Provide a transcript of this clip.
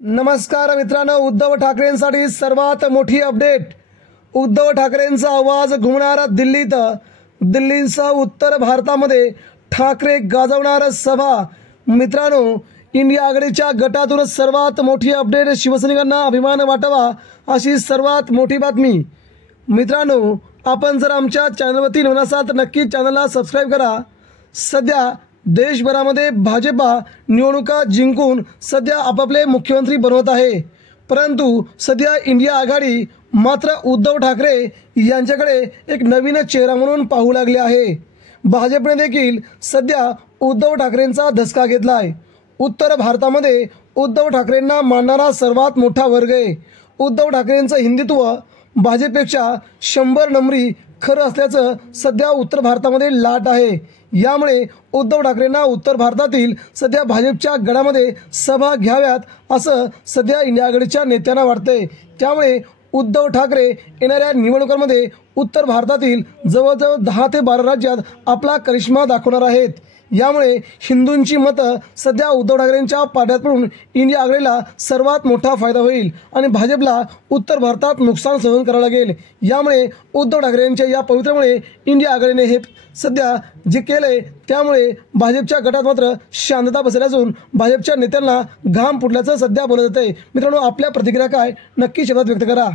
नमस्कार मित्रांनो, उद्धव ठाकरेंसाठी सर्वात मोठी अपडेट। उद्धव ठाकरेंचा आवाज घुमणारा दिल्लीत, दिल्लीसह उत्तर भारतामध्ये ठाकरे गाजवणार सभा। मित्रांनो, इंडिया आघाडीच्या गटातून सर्वात मोठी अपडेट, शिवसैनिकांना अभिमान वाटावा अशी सर्वात मोठी बातमी। मित्रांनो, आपण जर आमच्या चॅनलवरती नवीन असाल तर नक्की चॅनलला सबस्क्राइब करा। सध्या देशभरामध्ये भाजपा निवडणुका जिंकून सध्या आपापले मुख्यमंत्री बनवत आहे, परंतु सध्या इंडिया आघाडी मात्र उद्धव ठाकरे यांच्याकडे एक नवीन चेहरा म्हणून पाहू लागले आहे। भाजपने देखील सध्या उद्धव ठाकरेंचा धसका घेतला आहे। उत्तर भारतामध्ये उद्धव ठाकरेंना मानणारा सर्वात मोठा वर्ग आहे। उद्धव ठाकरेंचं हिंदुत्व भाजपपेक्षा 100 नंबरी खरं असल्याचं सध्या उत्तर भारतामध्ये लाट आहे। यामुळे उद्धव ठाकरेंना उत्तर भारतातील सध्या भाजपच्या गडामध्ये सभा घ्याव्यात असं सध्या इंडिया आघाडीच्या नेत्यांना वाटतंय। त्यामुळे उद्धव ठाकरे येणाऱ्या निवडणुकांमध्ये उत्तर भारतातील जवळजवळ 10 ते 12 राज्यात आपला करिश्मा दाखवणार आहेत। यामुळे हिंदूंची मतं सध्या उद्धव ठाकरेंच्या पारड्यात पडून इंडिया आघाडीला सर्वात मोठा फायदा होईल आणि भाजपला उत्तर भारतात नुकसान सहन करावं लागेल। यामुळे उद्धव ठाकरेंच्या या पवित्रमुळे इंडिया आघाडीने हे सध्या जे केलंय त्यामुळे भाजपच्या गटात मात्र शांतता बसली असून भाजपच्या नेत्यांना घाम फुटल्याचं सध्या बोलत आहे। मित्रांनो, आपल्या प्रतिक्रिया काय नक्की शब्दात व्यक्त करा।